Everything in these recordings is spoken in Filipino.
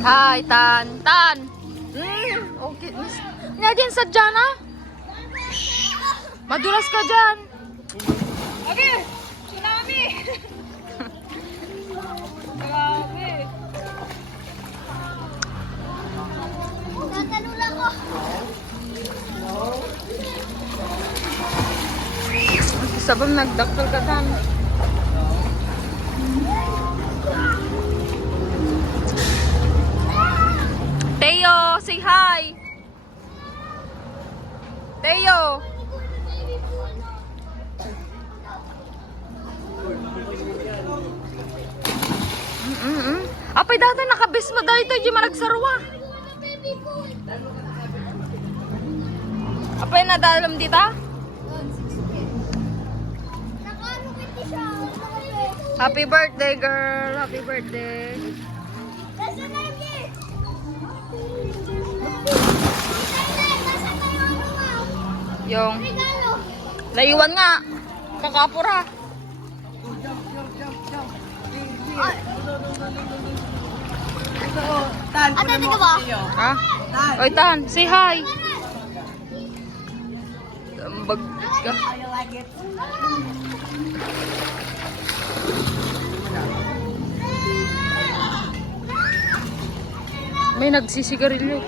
Hi, Tan. Tan. Okay. Nga din sa dyan, ha? Madulas ka dyan. Okay, tsunami. Grabe. Tatalula ko. Sabang nagdaktal ka tan. Teo, say hi. Teo. Apay dati nakabis mo dahil ito yung malagsarwa. Apay nadalam dito? Happy birthday, girl. Happy birthday. Yung layuan nga. Kakapura. Tan, ate, ka ba? Ha? Oy, Tan, say hi. Tambag ka. May nagsisigarilyo.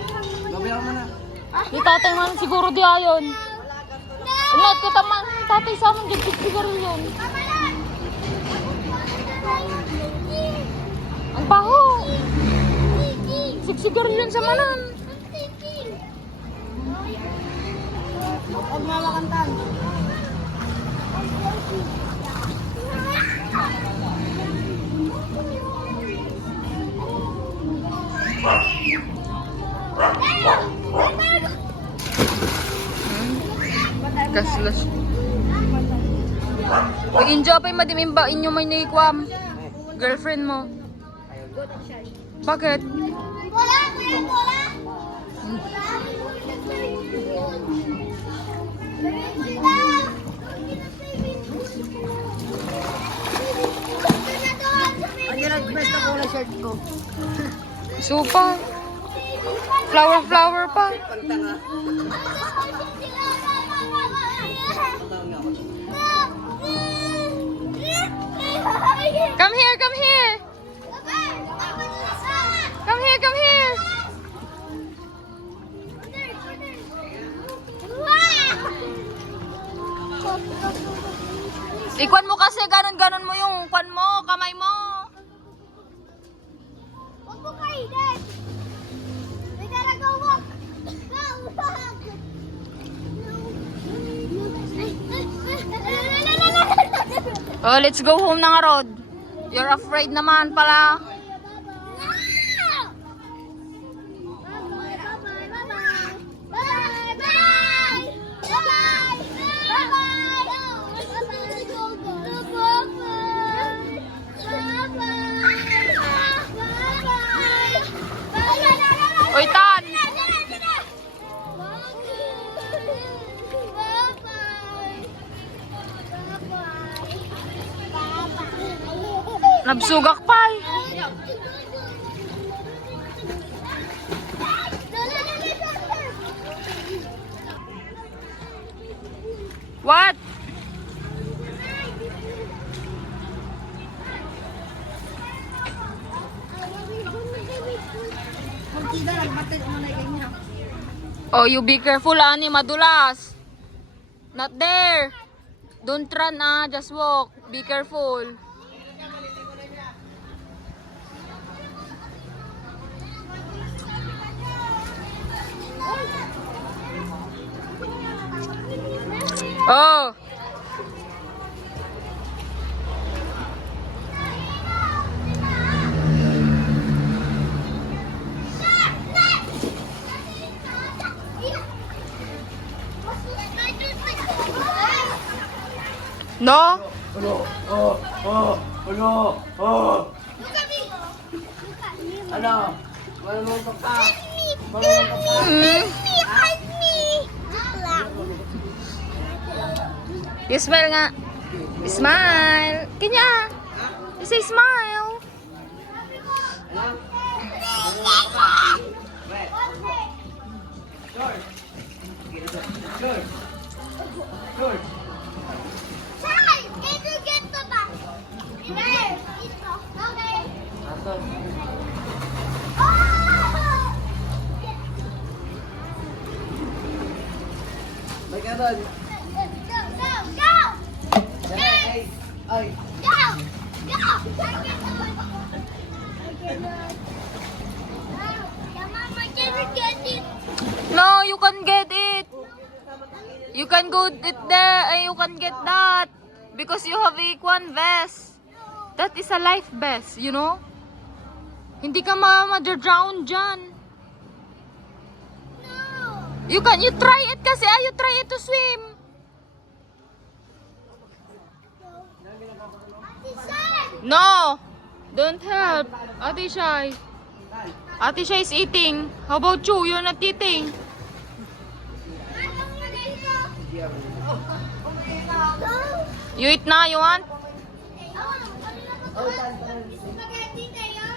Babayaw mo na. Di tatay man siguro di ayon. Ingat kita man, tatay sa amin nagsisigarilyo. Ang baho. Sigsigarilyo sa manan. Huwag mamakantan. Kaslas. Uy, enjoy pa yung madimimba inyo may naikwam. Girlfriend mo. Bakit? Bola! Kuya, bola! Ang nag-best na kulay shirt ko. Supa. Flower pa. Pantanga. Come here, come here. Come here, come here. Ikwan mo kasi, ganon-ganon mo yung kwan mo, kamay mo. Huwag mo kainin! We gotta go walk! Go walk! Oh, let's go home na nga, Rod. You're afraid naman pala. Oy, Tan! Nabsugak pa eh. What? Oh, you be careful, Ani. Madulas. Not there. Don't run, just walk. Be careful. Oh. No? Ano? Maluluntok ka. You smell nga. Smile. Kanya. You say smile. Sai, can you get the back? There. Okay. Oh! Baik ka doon. Go, go, go! Ay, ay. Go! Go! I cannot. Yeah, Mama, can you get it? No, you can get it. You can go it there and you can get that. Because you have a one vest. That is a life vest, you know? Hindi ka ma-drown dyan. No! You try it kasi, you try it to swim. Decide! No! Don't help. Ate Shai. Ate Shai is eating. How about you? You're not eating. You eat na, you want? Spaghetti tayo?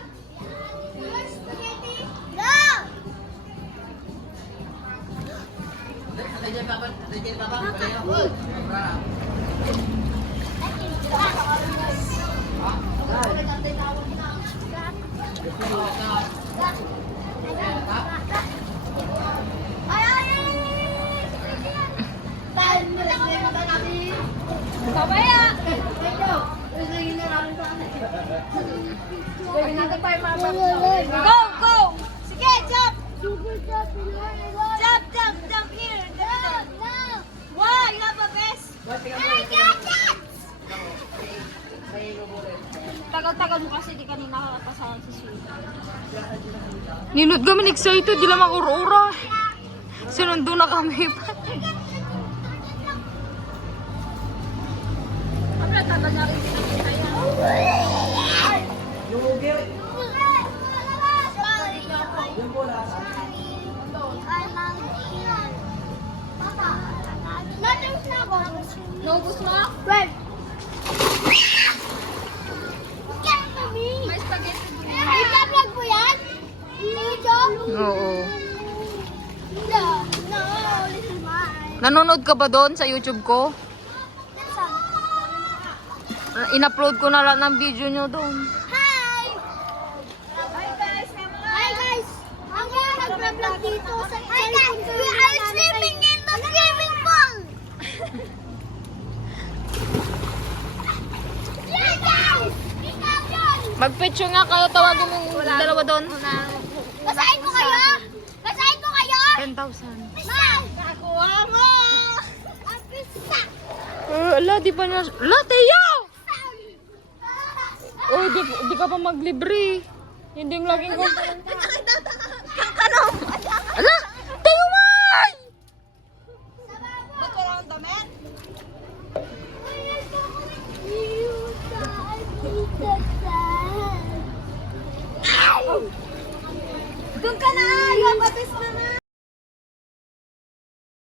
Spaghetti? No! Go, go! Sige, jump! Jump, jump, jump here. No! Wow, you have a vest. I got it! Tagal-tagal mo kasi di ka nakakapasahan sa suit. Ninod kami excited. Di lang makurura. Sinundo na kami. Tagal na rin pinakita yan. Yung bola. Naubos mo? Well. May spaghetti din. Ita-vlog mo yan? Video? Oo. No, no, this is mine. Nanonood ka ba doon sa YouTube ko? In-upload ko na lang ng video nyo doon. Hi! Hi guys! Hi guys! Ang nag-vlog dito sa Hi guys! We are swimming in the swimming pool! Yeah guys! Ikaw yun! Mag-picture nga kayo. Tawagin mo yung dalawa doon. Basahin ko kayo! Basahin ko kayo! 10,000. Ma! Nakuha mo! Ang pisa! Ala, di ba na... Ala, Teya! Oh, di ka pa maglibre. Hindi yung laging ko. Kanong! Ala! Teya, why? Ba't wala akong damit? Doon ka na!